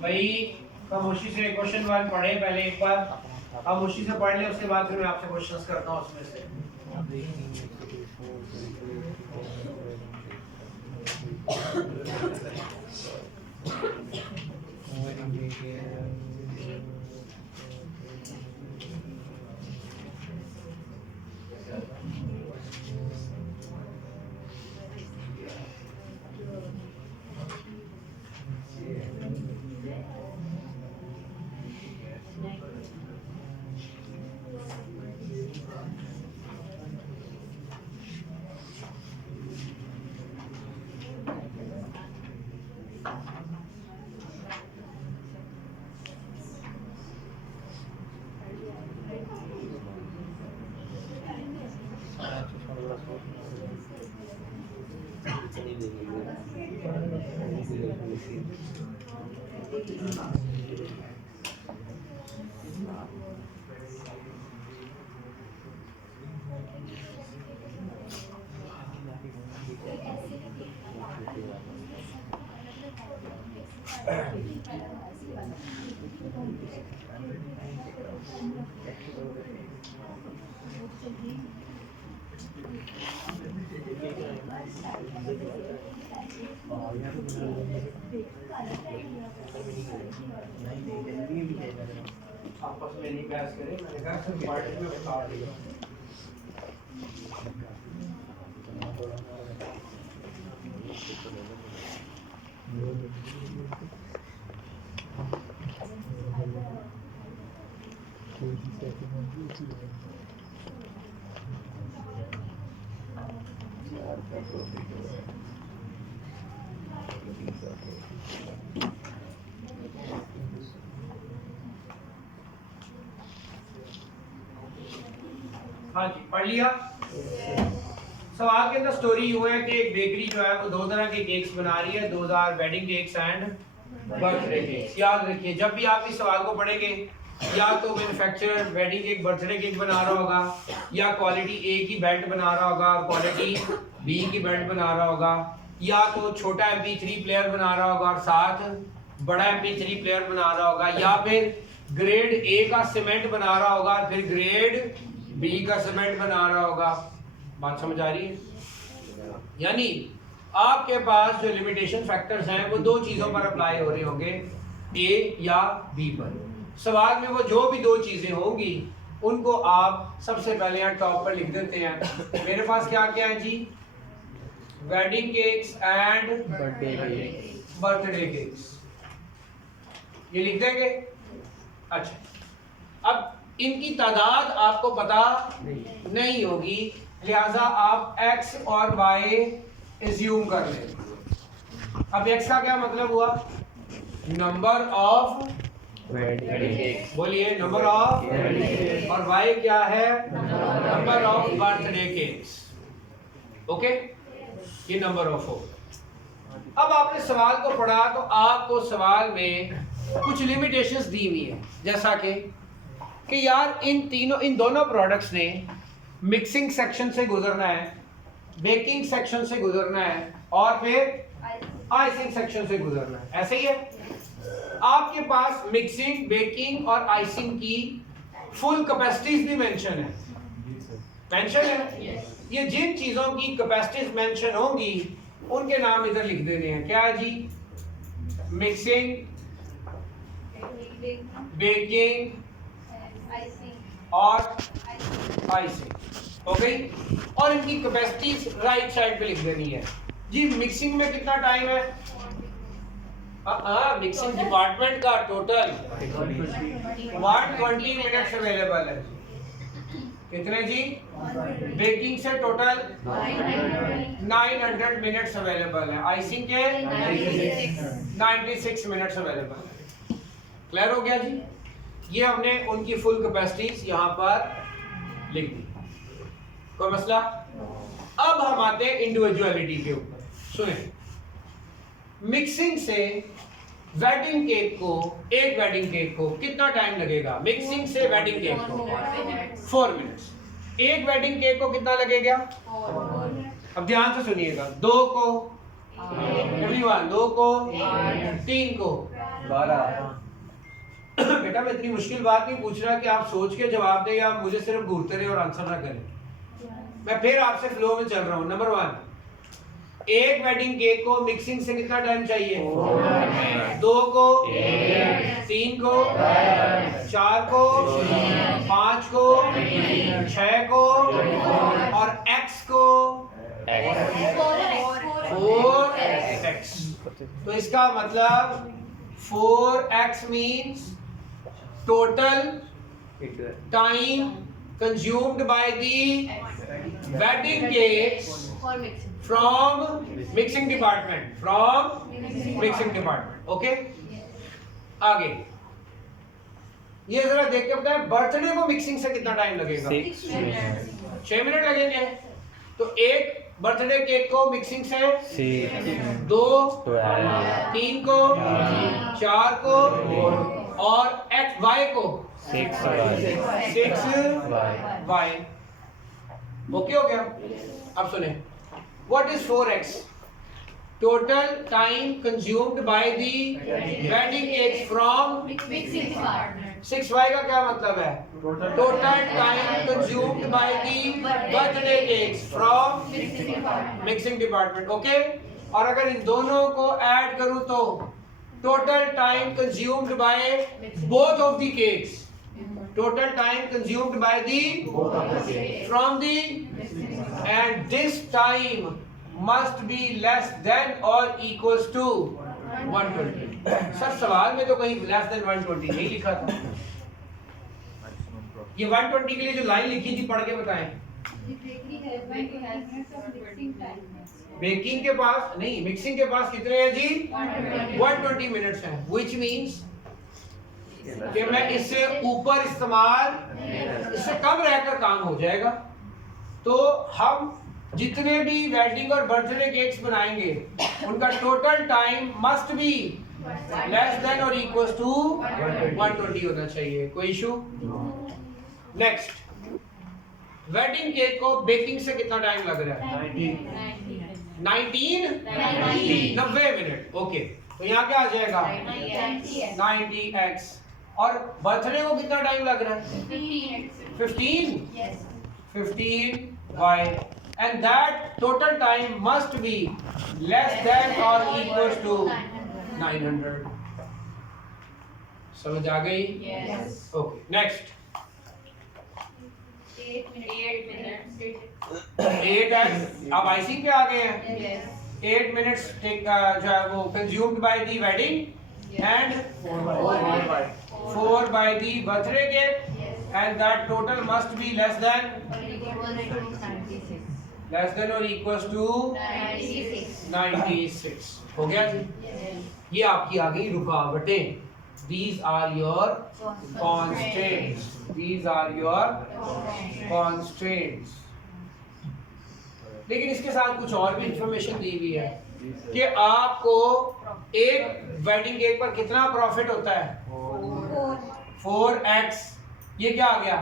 भाई खामोशी से क्वेश्चन वन पढ़े पहले एक बार, खामोशी से पढ़ ले, उसके बाद फिर मैं आपसे क्वेश्चंस करता हूँ उसमें से। आपस में नहीं बहस करें, मैंने कहा सिर्फ पार्टी में बता दिया। हाँ जी, पढ़ लिया। सवाल के अंदर स्टोरी यूं है कि एक बेकरी जो है वो दो तरह के केक्स बना रही है, 2000 wedding cakes and birthday cakes. याद रखिए, जब भी आप इस सवाल को पढ़ेंगे, या तो manufacturer wedding cake birthday cake बना रहा होगा, या क्वालिटी ए की बेल्ट बना रहा होगा, क्वालिटी बी की बेल्ट बना रहा होगा, या तो छोटा MP3 प्लेयर बना रहा होगा और साथ बड़ा MP3 प्लेयर बना रहा होगा, या फिर ग्रेड ए का सीमेंट बना रहा होगा फिर ग्रेड बी का सीमेंट बना रहा होगा। बात समझ आ रही है? यानी आपके पास जो लिमिटेशन फैक्टर्स हैं वो दो चीजों पर अप्लाई हो रहे होंगे, ए या बी पर। सवाल में वो जो भी दो चीजें होंगी उनको आप सबसे पहले यहाँ टॉप पर लिख देते हैं। मेरे पास क्या क्या है जी? Wedding cakes and birthday cakes, ये लिख देंगे। अच्छा, अब इनकी तादाद आपको पता नहीं होगी, लिहाजा आप x और y एज्यूम कर लें। अब x का क्या मतलब हुआ? नंबर ऑफ वेडिंग केक्स, बोलिए नंबर ऑफ, और y क्या है? Number of birthday cakes. Okay, ये नंबर ऑफ हो। अब आपने सवाल को पढ़ा तो आपको सवाल में कुछ लिमिटेशंस दी हुई है, जैसा कि यार इन दोनों प्रोडक्ट्स ने मिक्सिंग सेक्शन से गुजरना है, बेकिंग सेक्शन से गुजरना है और फिर आइसिंग सेक्शन से गुजरना है। ऐसे ही है, आपके पास मिक्सिंग, बेकिंग और आइसिंग की फुल कैपेसिटीज भी मेंशन है। ये जिन चीजों की कैपेसिटीज मेंशन होंगी उनके नाम इधर लिख देने हैं। क्या है जी? मिक्सिंग, बेकिंग और आइसिंग हो गई, और इनकी कैपेसिटीज राइट साइड पे लिख देनी है जी। मिक्सिंग में कितना टाइम है? मिक्सिंग डिपार्टमेंट का टोटल 120 मिनट्स अवेलेबल है। कितने जी? बेकिंग से टोटल 900 मिनट्स अवेलेबल है, आइसिंग के 96 मिनट्स अवेलेबल है। क्लियर हो गया जी? ये हमने उनकी फुल कैपेसिटीज यहाँ पर लिख दी, कोई मसला। अब हम आते हैं इंडिविजुअलिटी के ऊपर। सुने, मिक्सिंग से वेडिंग केक को, एक वेडिंग केक को कितना टाइम लगेगा? मिक्सिंग से वेडिंग केक को 4 मिनट्स। एक वेडिंग केक को कितना लगेगा? अब ध्यान से सुनिएगा, 2 को, एवरीवन 2 को, 3 को 12। बेटा मैं इतनी मुश्किल बात नहीं पूछ रहा कि आप सोच के जवाब दें या मुझे सिर्फ घूरते रहे और आंसर ना करें। मैं फिर आपसे फ्लो में चल रहा हूं। नंबर 1, एक वेडिंग केक को मिक्सिंग से कितना टाइम चाहिए? 2 को, 3 को, 4 को, 5 को, 6 को और x को 4x। तो इसका मतलब 4x means total time consumed by the wedding cakes from mixing department, okay? आगे ये जरा देख के बताएं, बर्थडे को मिक्सिंग से कितना टाइम लगेगा? 6 मिनट लगेंगे। तो एक बर्थडे केक को मिक्सिंग से 2, 3 को, 4 को और y को 6y। ओके हो गया? अब सुने, what is 4x? Total time consumed by the wedding cakes from mixing department. 6y का क्या मतलब है? Total time consumed by the birthday cakes from mixing department. Okay, और अगर इन दोनों को ऐड करूं तो total time consumed by both of the cakes, total time consumed by the from the, and this time must be less than or equals to 120। Sir सवाल में तो कहीं less than 120 नहीं लिखा था। ये 120 के लिए जो लाइन लिखी थी पढ़ के बताएं। बेकिंग के पास नहीं, मिक्सिंग के पास कितने हैं जी? 120 मिनट्स हैं, which means कि मैं इससे ऊपर इस्तेमाल, इससे कम रहकर काम हो जाएगा। तो हम जितने भी वेडिंग और बर्थडे केक्स बनाएंगे उनका total time must be less than और इक्वल टू 120 होना चाहिए। कोई इशू? नेक्स्ट, वेडिंग केक को बेकिंग से कितना टाइम लग रहा है? 90 मिनट। ओके, तो यहाँ क्या आ जाएगा? 90x। और बर्थडे को कितना टाइम लग रहा है? 15y, and that total time must be less than or equals to 900। समझ आ गई? Yes। Okay, next। 8x। अब आइसिंग पे आ गए हैं। Yes। 8 minutes take जो है वो consumed by the wedding and 4 by the birthday cake, and that total must be less than or equals to 96। हो गया जी? ये आपकी आ गई रुकावटें। These are your constraints। These are your constraints। लेकिन इसके साथ कुछ और भी इंफॉर्मेशन दी हुई है कि आपको एक वेडिंग केक पर कितना प्रॉफिट होता है? 4x। ये क्या आ गया?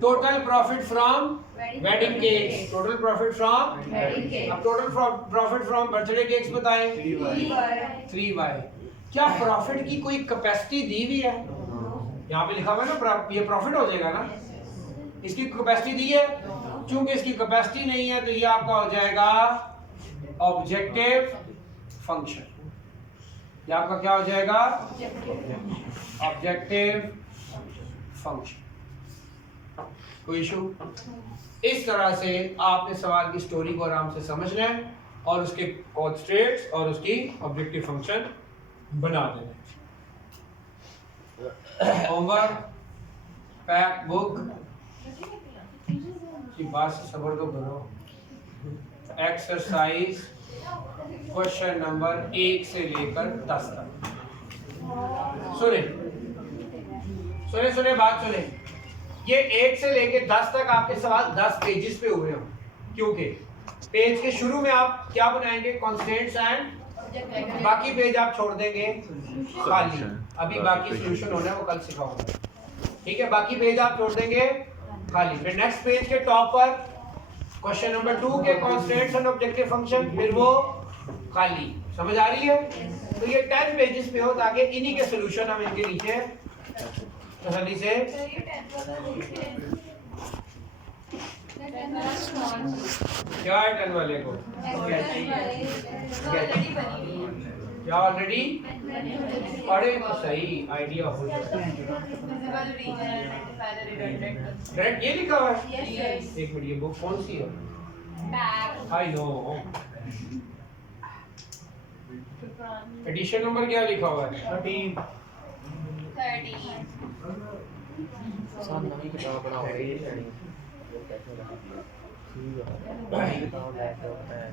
Total profit from wedding cakes, total profit from wedding cakes. अब total profit from birthday cakes बताएं। 3y। क्या प्रॉफिट की कोई कैपेसिटी दी हुई है? यहाँ पे लिखा हुआ है ना, ये प्रॉफिट हो जाएगा ना, इसकी कैपेसिटी दी है। चूंकि इसकी कैपेसिटी नहीं है तो ये आपका हो जाएगा ऑब्जेक्टिव फंक्शन। ये आपका क्या हो जाएगा? Objective function. कोई इशू? इस तरह से आपने सवाल की स्टोरी को आराम से समझना है और उसके कॉन्स्ट्रेंट्स और उसकी ऑब्जेक्टिव फंक्शन बना देना है। होमवर्क, पैक बुक की बात से सबर तो करो। एक्सरसाइज क्वेश्चन नंबर 1 से लेकर 10 तक। सुने बात सुने। ये 1 से लेके 10 तक आपके सवाल 10 पेजेस पे हुए हों, क्योंकि पेज के शुरू में आप क्या बनाएंगे, कॉन्स्टेंट्स एंड बाकी पेज आप छोड़ देंगे खाली। अभी बाकी सॉल्यूशन होना है वो कल सिखाऊंगा, ठीक है। बाकी पेज आप छोड़ देंगे खाली। फिर नेक्स्ट पेज के टॉप पर क्वेश्चन नंबर 2 के कॉन्स्टेंट्स एंड ऑब्जेक्टिव फंक्शन, फिर वो खाली। समझ आ रही है? तो ये 10 पेजेस पे हो ताकि इन्हीं के सॉल्यूशन हम इनके नीचे तसल्ली से क्या है 10 वाले को क्या ऑलरेडी पढ़े तो सही आइडिया हो जाता है। ये लिखा हुआ है, एक मिनट, ये बुक कौन सी है? I know. एडिशन नंबर क्या लिखा हुआ है? 13। सन नवी किताब बनाओ ये लेनी किताब लेके होता है